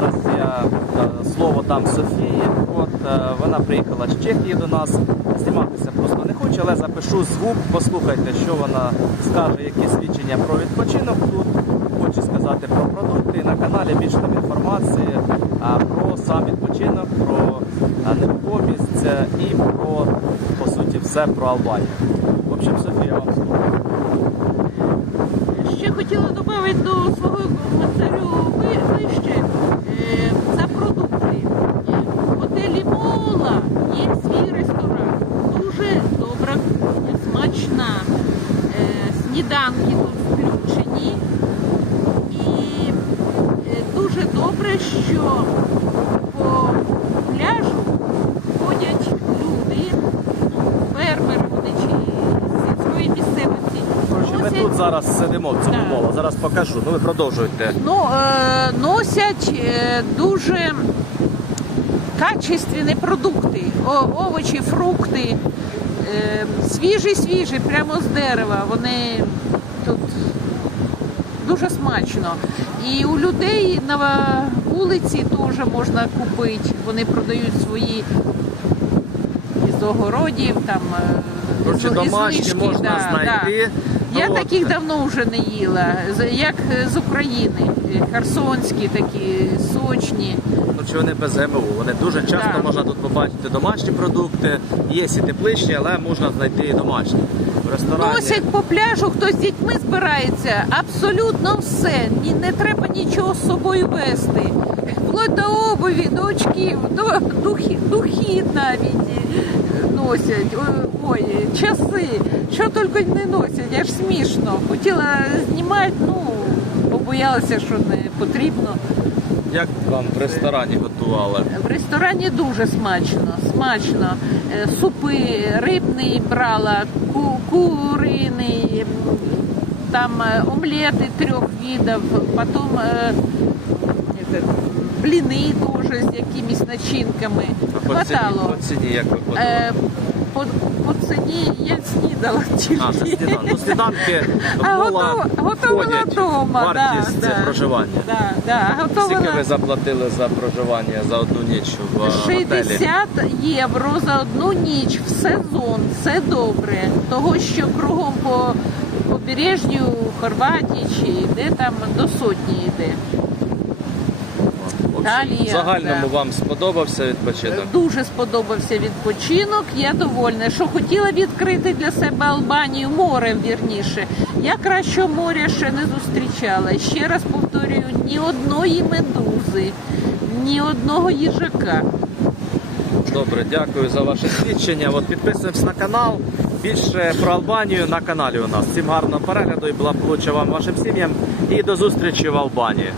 зараз я е, слово дам Софії. От е, вона приїхала з Чехії до нас. Зніматися просто не хоче, але запишу звук. Послухайте, що вона скаже, які свідчення про відпочинок тут. Хоче сказати про продукти. На каналі більше там інформації про сам відпочинок, про нерухомість е, і про по суті все про Албанію. В общем, Софія, вам слово. Ще хотіла додати до свого коментарю ви- вище е, за продукти. В готелі Мола є свій ресторан. Дуже добра смачна. Е, Сніданки тут включені. І е, дуже добре, що по пляжу ходять люди, ну, фермери вони чи сільської місцевості. Коротше, ми тут зараз сидимо в цьому Так. моло. Зараз покажу. Ну ви продовжуйте. Ну, е, носять е, дуже качественні продукти, овочі, фрукти, е, свіжі, свіжі, прямо з дерева. Вони тут дуже смачно. І у людей на вулиці теж можна купити. Вони продають свої із огородів, там е, із- із домашні лишки, можна да, знайти. да. Я От. таких давно вже не їла, як з України. Херсонські такі сочні. Ну, чи вони без ГМО. Вони дуже часто Так. можна тут побачити домашні продукти. Є і тепличні, але можна знайти і домашні. В ресторані. Носять по пляжу, хто з дітьми збирається, абсолютно все. Не треба нічого з собою вести. Вплоть до обуві, до очків, до духи, духи навіть носять. Ой, Ой, часи. Що тільки не носять, аж смішно. Хотіла знімати, ну побоялася, що не потрібно. Як вам в ресторані готували? В ресторані дуже смачно, смачно. Е, Супи рибний брала, ку- куриний, там е, омлети трьох видів, потім е, бліни теж з якимись начинками. А Хватало. по ціні як ви готували? Е, По, по ціні я снідала тільки. А, це сніданок. Ну, сніданки А в готова- входять вдома, вартість да, да. проживання. Да, да. Скільки ви заплатили за проживання за одну ніч в е, готелі? 60 євро за одну ніч в сезон. Це добре. Того, що кругом по побережжю Хорватії чи де там до сотні йде. В загальному да. вам сподобався відпочинок? Дуже сподобався відпочинок. Я довольна. Що хотіла відкрити для себе Албанію море вірніше. Я кращого моря ще не зустрічала. Ще раз повторюю, ні одної медузи, ні одного їжака. Добре, дякую за ваше свідчення. От підписуємось на канал. Більше про Албанію на каналі у нас. Всім гарного перегляду і благополуччя вам вашим сім'ям. І до зустрічі в Албанії.